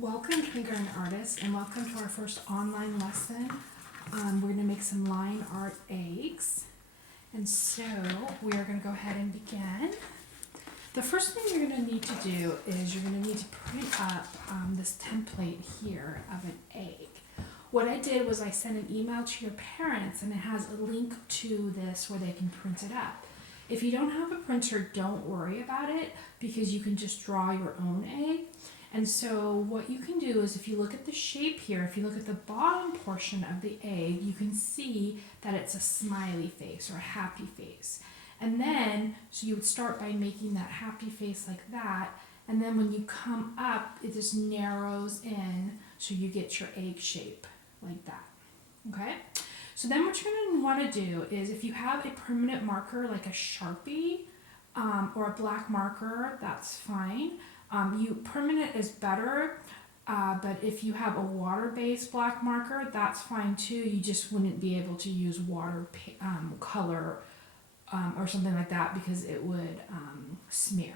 Welcome kindergarten artists and welcome to our first online lesson. We're going to make some line art eggs. And so we are going to go ahead and begin. The first thing you're going to need to do is you're going to need to print up this template here of an egg. What I did was I sent an email to your parents and it has a link to this where they can print it up. If you don't have a printer, don't worry about it because you can just draw your own egg. And so what you can do is if you look at the shape here, if you look at the bottom portion of the egg, you can see that it's a smiley face or a happy face. And then, so you would start by making that happy face like that. And then when you come up, it just narrows in so you get your egg shape like that. Okay? So then what you're going to want to do is if you have a permanent marker like a Sharpie or a black marker, that's fine. Permanent is better, but if you have a water-based black marker, that's fine too. You just wouldn't be able to use water color or something like that because it would smear.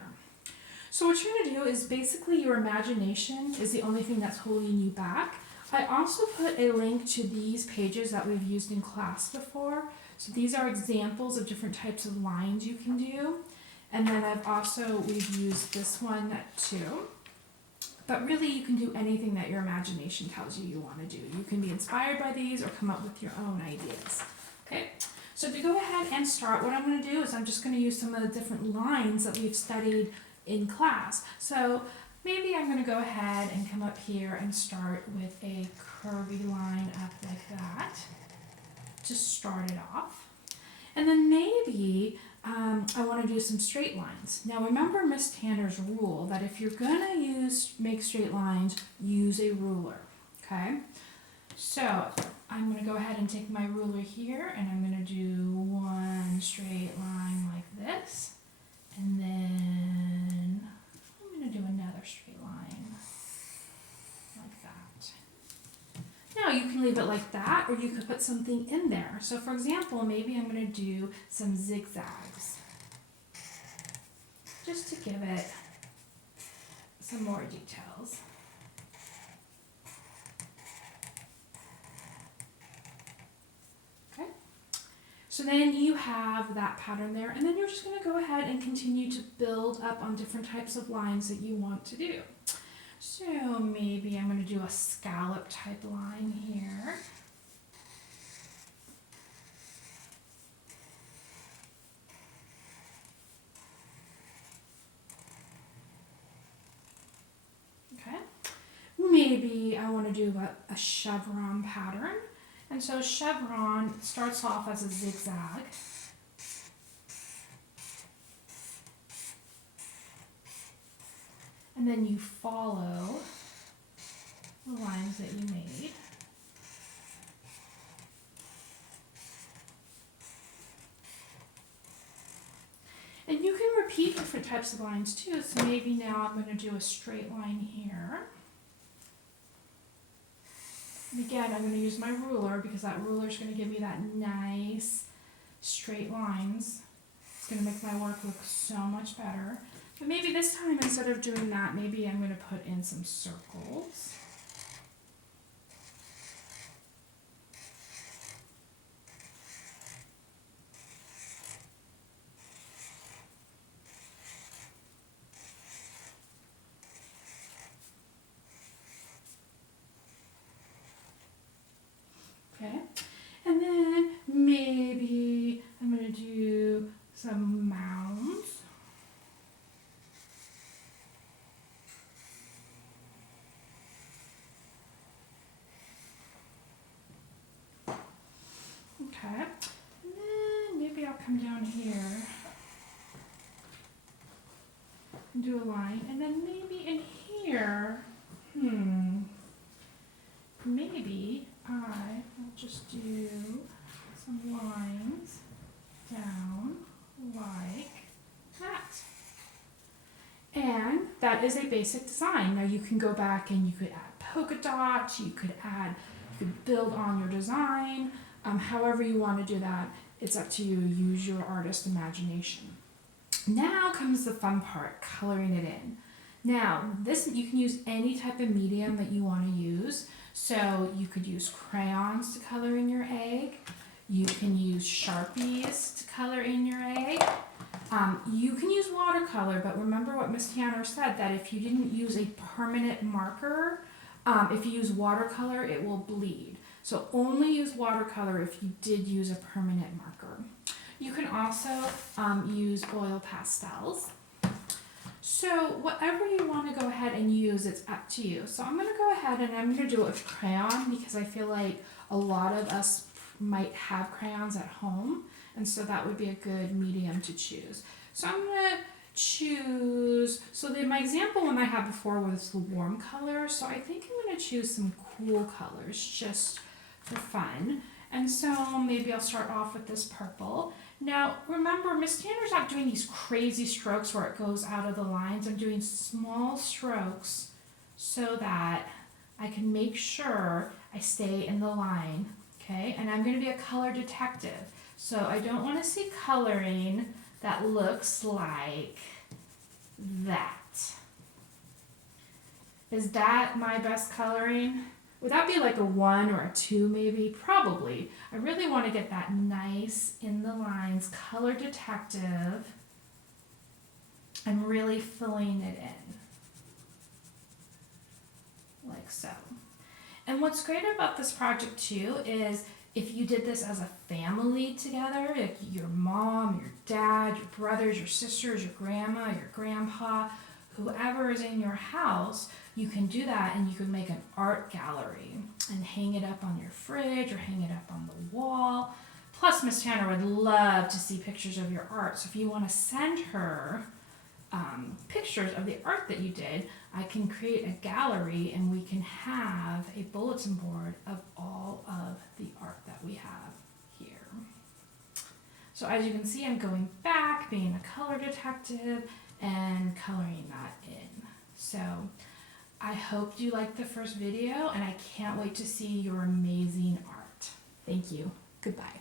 So what you're going to do is basically your imagination is the only thing that's holding you back. I also put a link to these pages that we've used in class before. So these are examples of different types of lines you can do. And then we've used this one too. But really you can do anything that your imagination tells you want to do. You can be inspired by these or come up with your own ideas. Okay, so to go ahead and start, what I'm going to do is I'm just going to use some of the different lines that we've studied in class. So maybe I'm going to go ahead and come up here and start with a curvy line up like that. Just start it off. And then maybe I want to do some straight lines. Now remember Miss Tanner's rule that if you're going to make straight lines, use a ruler. Okay? So I'm going to go ahead and take my ruler here and I'm going to do one straight line like this. And then I'm going to do another straight line like that. Now you can leave it like that or you could put something in there. So for example, maybe I'm going to do some zigzags just to give it some more details. Okay. So then you have that pattern there and then you're just going to go ahead and continue to build up on different types of lines that you want to do. So maybe I'm going to do a scallop type line here. Okay. Maybe I want to do a chevron pattern. And so chevron starts off as a zigzag. And then you follow the lines that you made. And you can repeat different types of lines too. So maybe now I'm going to do a straight line here. And again, I'm going to use my ruler because that ruler is going to give me that nice straight lines. It's going to make my work look so much better. But maybe this time, instead of doing that, maybe I'm going to put in some circles. Okay, and then maybe I'm going to do some mounds. Okay, and then maybe I'll come down here and do a line, and then maybe in here, maybe I will just do some lines down like that. And that is a basic design. Now you can go back and you could add polka dots, you could build on your design. However you want to do that, it's up to you. Use your artist imagination. Now comes the fun part, coloring it in. Now, this you can use any type of medium that you want to use. So you could use crayons to color in your egg. You can use Sharpies to color in your egg. You can use watercolor, but remember what Miss Tanner said, that if you didn't use a permanent marker, if you use watercolor, it will bleed. So only use watercolor if you did use a permanent marker. You can also use oil pastels. So whatever you want to go ahead and use, it's up to you. So I'm going to go ahead and I'm going to do it with crayon because I feel like a lot of us might have crayons at home, and so that would be a good medium to choose. So I'm going to choose, my example one I had before was the warm color, so I think I'm going to choose some cool colors just for fun. And so maybe I'll start off with this purple. Now remember, Miss Tanner's not doing these crazy strokes where it goes out of the lines. I'm doing small strokes so that I can make sure I stay in the line, okay? And I'm going to be a color detective. So I don't want to see coloring that looks like that. Is that my best coloring? Would that be like a 1 or a 2 maybe? Probably. I really want to get that nice in the lines, color detective. I'm really filling it in. Like so. And what's great about this project too is if you did this as a family together, like your mom, your dad, your brothers, your sisters, your grandma, your grandpa, whoever is in your house, you can do that and you can make an art gallery and hang it up on your fridge or hang it up on the wall. Plus, Miss Tanner would love to see pictures of your art. So if you want to send her pictures of the art that you did, I can create a gallery and we can have a bulletin board of all of the art that we have here. So as you can see, I'm going back, being a color detective and coloring that in. So I hope you liked the first video and I can't wait to see your amazing art. Thank you. Goodbye.